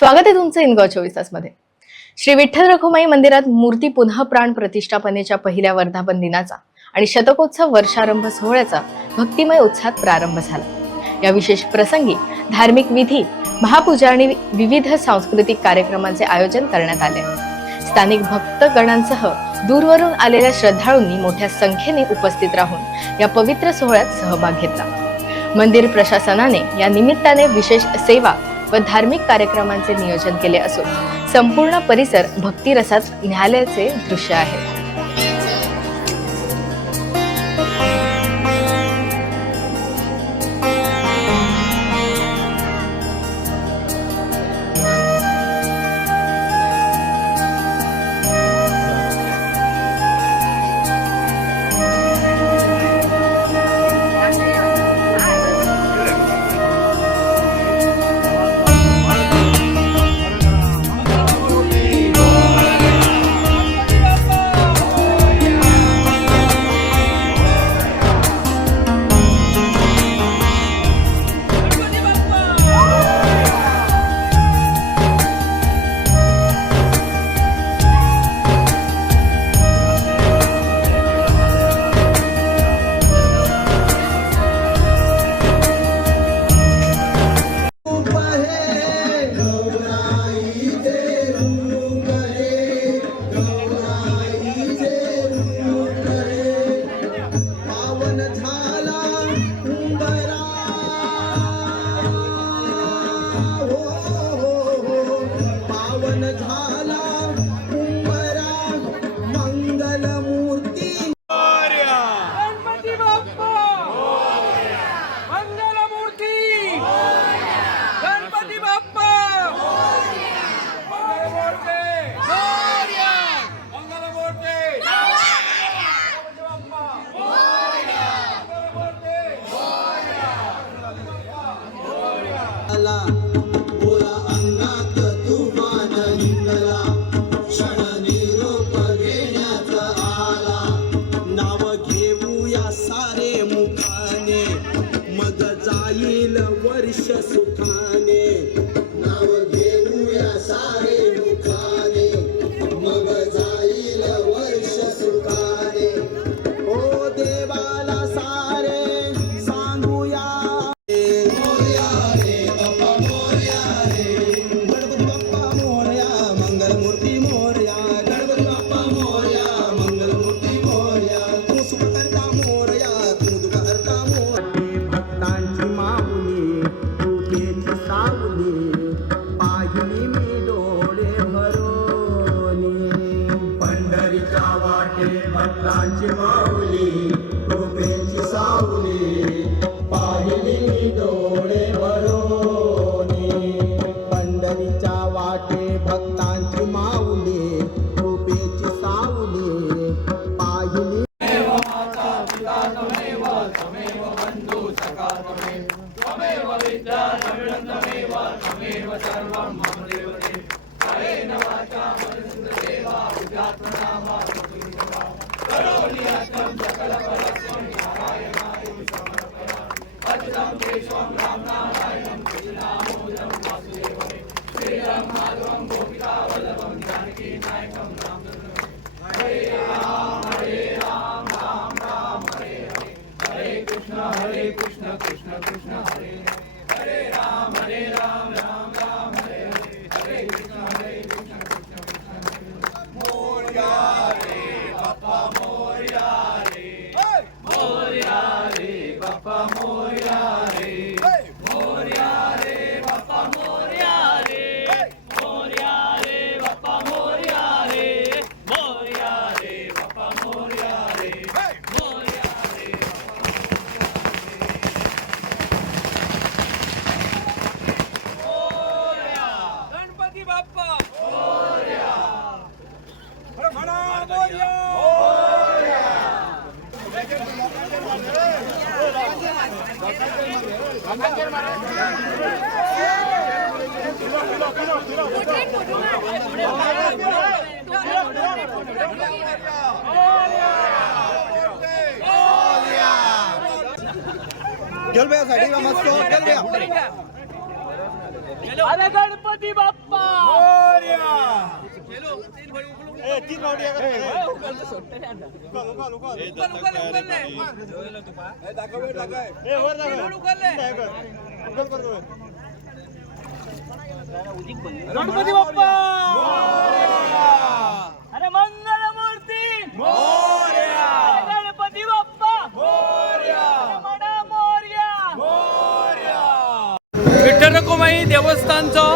स्वागत आहे तुमचं इनगॉ 24 तासमध्ये। श्री विठ्ठल रखुमाई मंदिरात मूर्ती पुन्हा प्राण प्रतिष्ठापनेच्या पहिल्या वर्धापन दिनाचा आणि शतकोत्सव वर्षारंभ सोहळ्याचा भक्तिमय उत्साहात प्रारंभ झाला। या विशेष प्रसंगी धार्मिक विधी, महापूजा आणि विविध सांस्कृतिक कार्यक्रमांचे आयोजन करण्यात आले। स्थानिक भक्तगणांसह दूरवरून आलेल्या श्रद्धाळूंनी मोठ्या संख्येने उपस्थित राहून या पवित्र सोहळ्यात सहभाग घेतला। मंदिर प्रशासनाने या निमित्ताने विशेष सेवा व धार्मिक कार्यक्रमांचे नियोजन केले असून संपूर्ण परिसर भक्तिरसात न्याहाळ्याचे दृश्य आहे। वर्ष सुखाने नाव घेऊया सारे मुखाने मग जाईल वर्ष सुखाने। ओ देवाला सारे सांगूया मोरया रे बाप्पा मोरया रे, गणपती बाप्पा मोरया मंगलमूर्ती मोरया, गणपती बाप्पा मोरया मंगलमूर्ती मोरया, तू सुख करता मोरया तू दुःख हरता मोरया। भक्तांची माऊली कृपेची सावली पाहिली मी डोळे भरोनी, पंढरीच्या वाटे भक्तांची माऊली कृपेची सावली पाहिली मी डोळे भरोनी, पंढरीच्या वाटे भक्तांची माऊली कृपेची सावली पाहिली। हरे कृष्ण कृष्ण कृष्ण हरे हरे राम राम राम हरे हरे, हरे कृष्ण कृष्ण कृष्ण मोरया रे बाप्पा मोरया रे, मोरया रे बाप्पा मोरया रे, मोरया रे बाप्पा मोरया रे, मोरया रे बाप्पा मोरया रे, मोरया रे बाप्पा मोरया रे, मोरया रे गणपती बाप्पा मोरया, म्हणा मोरया मोरया। चल भैया साइड में मत तो चल भैया। अरे गणपती बाप्पा बाप्पा गणपती बाप्पा अरे मंगल मूर्ती गणपती बाप्पा म्हणा मोरया विठ्ठल रखुमाई देवस्थानचो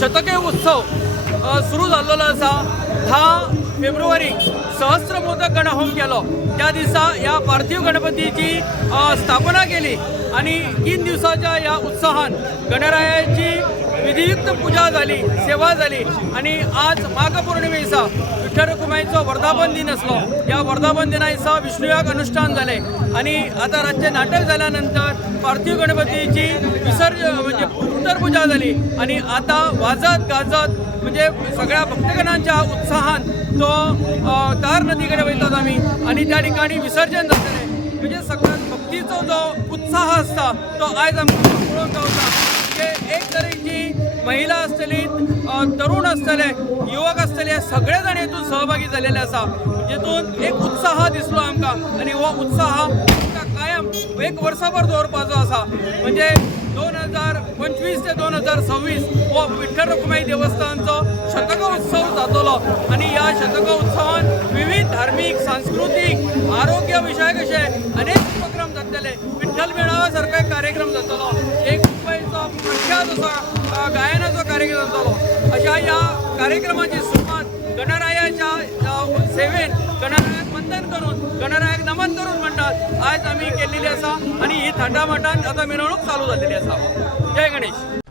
शतके उत्सव सुरू जाल्लो आसा 10 फेब्रुवारीक सहस्त्रमोदक गणहोम केलो त्या दिसा या पार्थिव गणपतीची स्थापना केली आणि 3 दिवसाच्या या उत्सवान गणरायाची विधियुक्त पूजा झाली, सेवा झाली आणि आज माघ पौर्णिमे दिसा विठ्ठल रखुमाईचो वर्धापन दिन असलो. या वर्धापन दिना दिसा विष्णुयाग अनुष्ठान झाले आणि आता रातचे नाटक झाल्यानंतर पार्थिव गणपतीची विसर्जन म्हणजे उत्तर पूजा झाली आणि आता वाजत गाजत म्हणजे सगळ्या भक्तगणांच्या उत्साहान तो तार नदीकडे वयतात आम्ही आणि त्या ठिकाणी विसर्जन जातले. म्हणजे सगळ्यात भक्तीचो जो उत्साह असता तो आयज आमकां पळोवंक गावता. म्हणजे एक तरेची महिला असतली, तरुण असतले, युवक असतले, सगळे जाण हेतून सहभागी झालेले आसा. जेतून एक उत्साह दिसलो आमकां आणि हो उत्साह आमकां कायम 1 वर्सभर दवरपाचो आसा. म्हणजे 2025 ते 2026 हो विठ्ठल रखुमाई देवस्थानचो शतकोत्सव जातलो आणि या शतकोत्सवान विविध धार्मिक, सांस्कृतिक, आरोग्य विशयक असे अनेक उपक्रम जातले. विठ्ठल मेळावा सारखो कार्यक्रम जातलो. एक मुंबईचो प्रख्यात असो गायनाचो कार्यक्रम जातलो. अशा या कार्यक्रमाची सुरुवात गणरायाच्या सेवेन गणरायाक वंदन करून गणरायाक नमन करून म्हणटात आज आम्ही केलेली आसा आणि ही थाटामाटान आता मिरवणूक चालू झालेली आसा. जय गणेश.